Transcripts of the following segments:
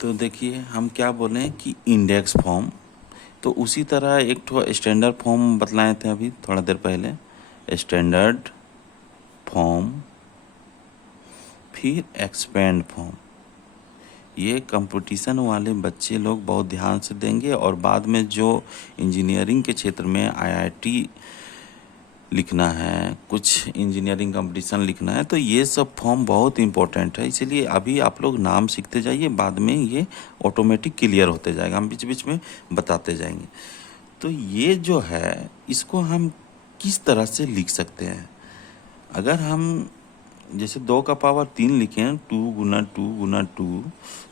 तो देखिए हम क्या बोलें कि इंडेक्स फॉर्म, तो उसी तरह एक ठो स्टैंडर्ड फॉर्म बतलाए थे अभी थोड़ा देर पहले। स्टैंडर्ड फॉर्म, फिर एक्सपेंड फॉर्म। ये कंपटीशन वाले बच्चे लोग बहुत ध्यान से देंगे, और बाद में जो इंजीनियरिंग के क्षेत्र में आईआईटी लिखना है, कुछ इंजीनियरिंग कंपटीशन लिखना है, तो ये सब फॉर्म बहुत इंपॉर्टेंट है। इसीलिए अभी आप लोग नाम सीखते जाइए, बाद में ये ऑटोमेटिक क्लियर होते जाएगा, हम बीच बीच में बताते जाएंगे। तो ये जो है इसको हम किस तरह से लिख सकते हैं? अगर हम जैसे 2 का पावर 3 लिखें, 2 गुना 2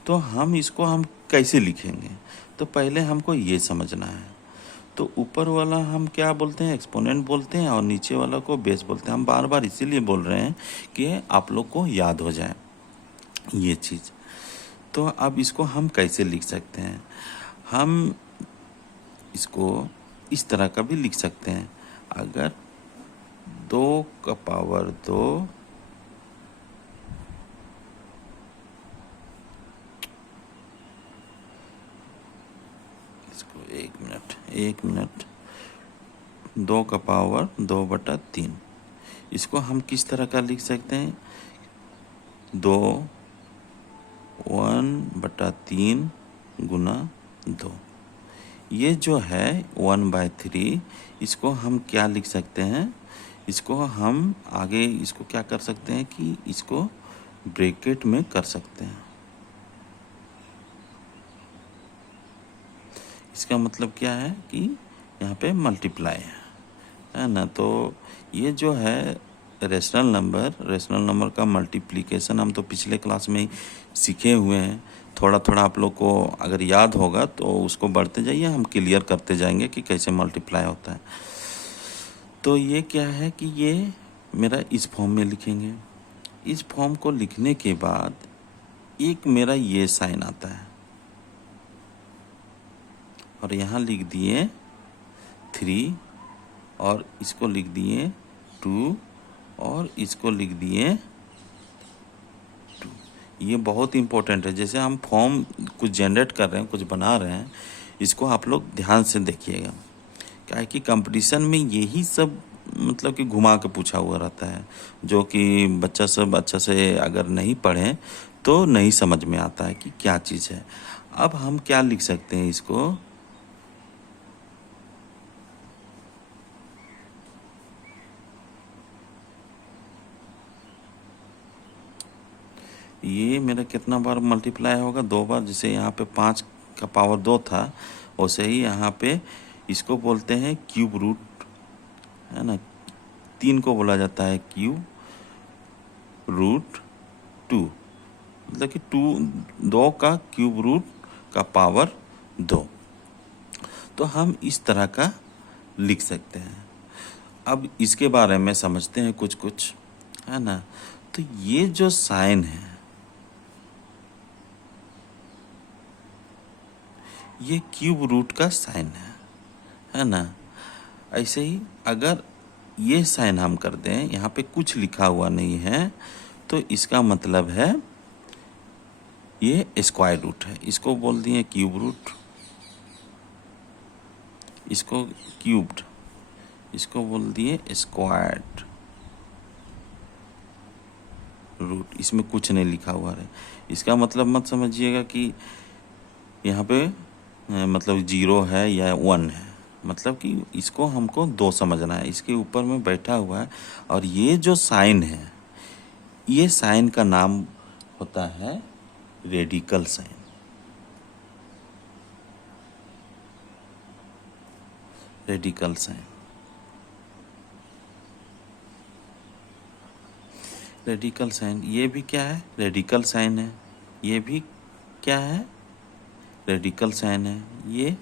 तो हम इसको हम कैसे लिखेंगे? तो पहले हमको ये समझना है। तो ऊपर वाला हम क्या बोलते हैं? एक्सपोनेंट बोलते हैं, और नीचे वाला को बेस बोलते हैं। हम बार बार इसीलिए बोल रहे हैं कि आप लोग को याद हो जाए ये चीज़। तो अब इसको हम कैसे लिख सकते हैं? हम इसको इस तरह का भी लिख सकते हैं। अगर 2 का पावर 2 इसको एक मिनट 2 का पावर 2/3 इसको हम किस तरह का लिख सकते हैं? 2 1/3 गुना 2। ये जो है 1/3, इसको हम क्या लिख सकते हैं? इसको हम आगे इसको क्या कर सकते हैं कि इसको ब्रैकेट में कर सकते हैं। इसका मतलब क्या है कि यहाँ पे मल्टीप्लाई है ना? तो ये जो है रेशनल नंबर का मल्टीप्लिकेशन हम तो पिछले क्लास में ही सीखे हुए हैं। थोड़ा थोड़ा आप लोग को अगर याद होगा तो उसको बढ़ते जाइए, हम क्लियर करते जाएंगे कि कैसे मल्टीप्लाई होता है। तो ये क्या है कि ये मेरा इस फॉर्म में लिखेंगे। इस फॉर्म को लिखने के बाद एक मेरा ये साइन आता है, और यहाँ लिख दिए 3, और इसको लिख दिए 2, और इसको लिख दिए 2। ये बहुत इम्पोर्टेंट है। जैसे हम फॉर्म कुछ जनरेट कर रहे हैं, कुछ बना रहे हैं, इसको आप लोग ध्यान से देखिएगा। क्या है कि कंपटीशन में यही सब मतलब कि घुमा के पूछा हुआ रहता है, जो कि बच्चा सब अच्छा से अगर नहीं पढ़े तो नहीं समझ में आता है कि क्या चीज़ है। अब हम क्या लिख सकते हैं इसको? ये मेरा कितना बार मल्टीप्लाई होगा? 2 बार। जैसे यहाँ पे 5 का पावर 2 था, वैसे ही यहाँ पे इसको बोलते हैं क्यूब रूट, है ना? 3 को बोला जाता है क्यूब रूट 2, मतलब कि 2 का क्यूब रूट का पावर 2। तो हम इस तरह का लिख सकते हैं। अब इसके बारे में समझते हैं कुछ कुछ, है ना? तो ये जो साइन है, ये क्यूब रूट का साइन है ना? ऐसे ही अगर ये साइन हम कर दें, यहाँ पे कुछ लिखा हुआ नहीं है, तो इसका मतलब है ये स्क्वायर रूट है। इसको बोल दिए क्यूब रूट, इसको क्यूब्ड, इसको बोल दिए स्क्वायर्ड रूट। इसमें कुछ नहीं लिखा हुआ है। इसका मतलब मत समझिएगा कि यहाँ पे मतलब 0 है या 1 है, मतलब कि इसको हमको 2 समझना है। इसके ऊपर में बैठा हुआ है, और ये जो साइन है, ये साइन का नाम होता है radical sign. Radical sign, radical sign, ये भी क्या है? रेडिकल साइन है। ये भी क्या है? रेडिकल साइन है। ये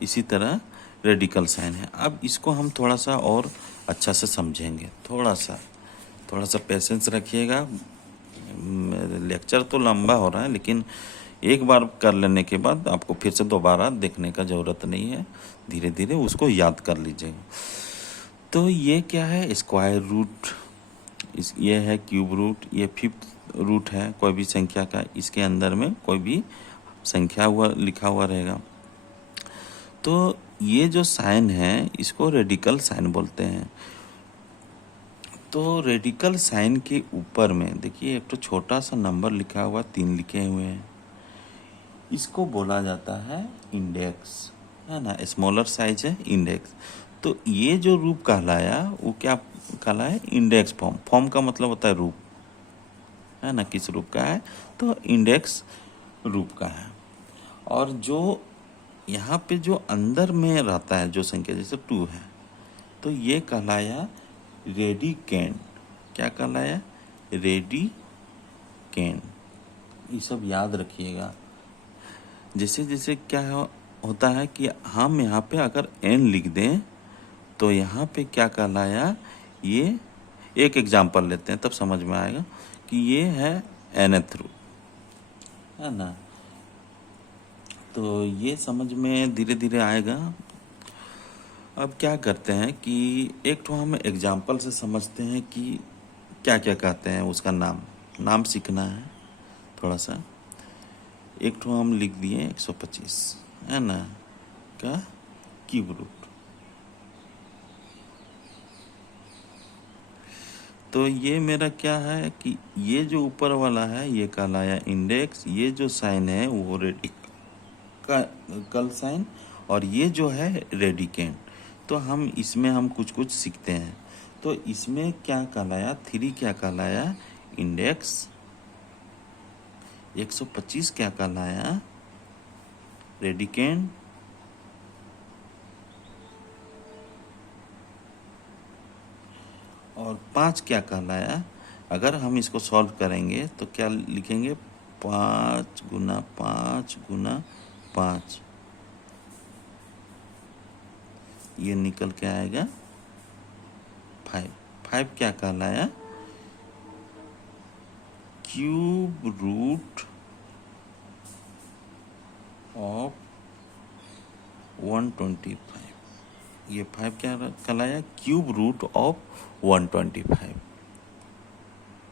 इसी तरह रेडिकल साइन है। अब इसको हम थोड़ा सा और अच्छा से समझेंगे। थोड़ा सा पेशेंस रखिएगा। लेक्चर तो लंबा हो रहा है, लेकिन एक बार कर लेने के बाद आपको फिर से दोबारा देखने का ज़रूरत नहीं है। धीरे धीरे उसको याद कर लीजिएगा। तो ये क्या है? स्क्वायर रूट ये है क्यूब रूट, ये फिफ्थ रूट है कोई भी संख्या का, इसके अंदर में कोई भी संख्या हुआ लिखा हुआ रहेगा। तो ये जो साइन है इसको रेडिकल साइन बोलते हैं। तो रेडिकल साइन के ऊपर में देखिए एक तो छोटा सा नंबर लिखा हुआ, 3 लिखे हुए हैं, इसको बोला जाता है इंडेक्स, है ना, स्मॉलर साइज है इंडेक्स। तो ये जो रूप कहलाया वो क्या कहलाया? Index form. फॉर्म का मतलब होता है रूप, है ना, किस रूप का है? तो इंडेक्स रूप का है। और जो यहाँ पे जो अंदर में रहता है जो संख्या, जैसे 2 है, तो ये कहलाया रेडिकेंड। क्या कहलाया? रेडिकेंड। ये सब याद रखिएगा। जैसे जैसे क्या होता है कि हम यहाँ पे अगर n लिख दें तो यहाँ पे क्या कहलाया? ये एक एग्जाम्पल लेते हैं तब समझ में आएगा कि ये है nth रूट, है ना। तो ये समझ में धीरे धीरे आएगा। अब क्या करते हैं कि एक तो हम एग्जाम्पल से समझते हैं कि क्या क्या कहते हैं, उसका नाम सीखना है थोड़ा सा। एक तो हम लिख दिए 125, है ना, का क्यूब रूट। तो ये मेरा क्या है कि ये जो ऊपर वाला है ये कहलाया इंडेक्स, ये जो साइन है वो रेडिकल साइन, और ये जो है रेडिकेंड। तो हम इसमें हम कुछ कुछ सीखते हैं। तो इसमें क्या कहलाया? 3 क्या कहलाया? इंडेक्स। 125 क्या कहलाया? रेडिकेंड। और 5 क्या कहलाया? अगर हम इसको सॉल्व करेंगे तो क्या लिखेंगे? 5 गुना 5 गुना 5, ये निकल के आएगा 5। 5 क्या कहलाया? Cube root of 125। ये 5 क्या कहलाया? Cube root of 125।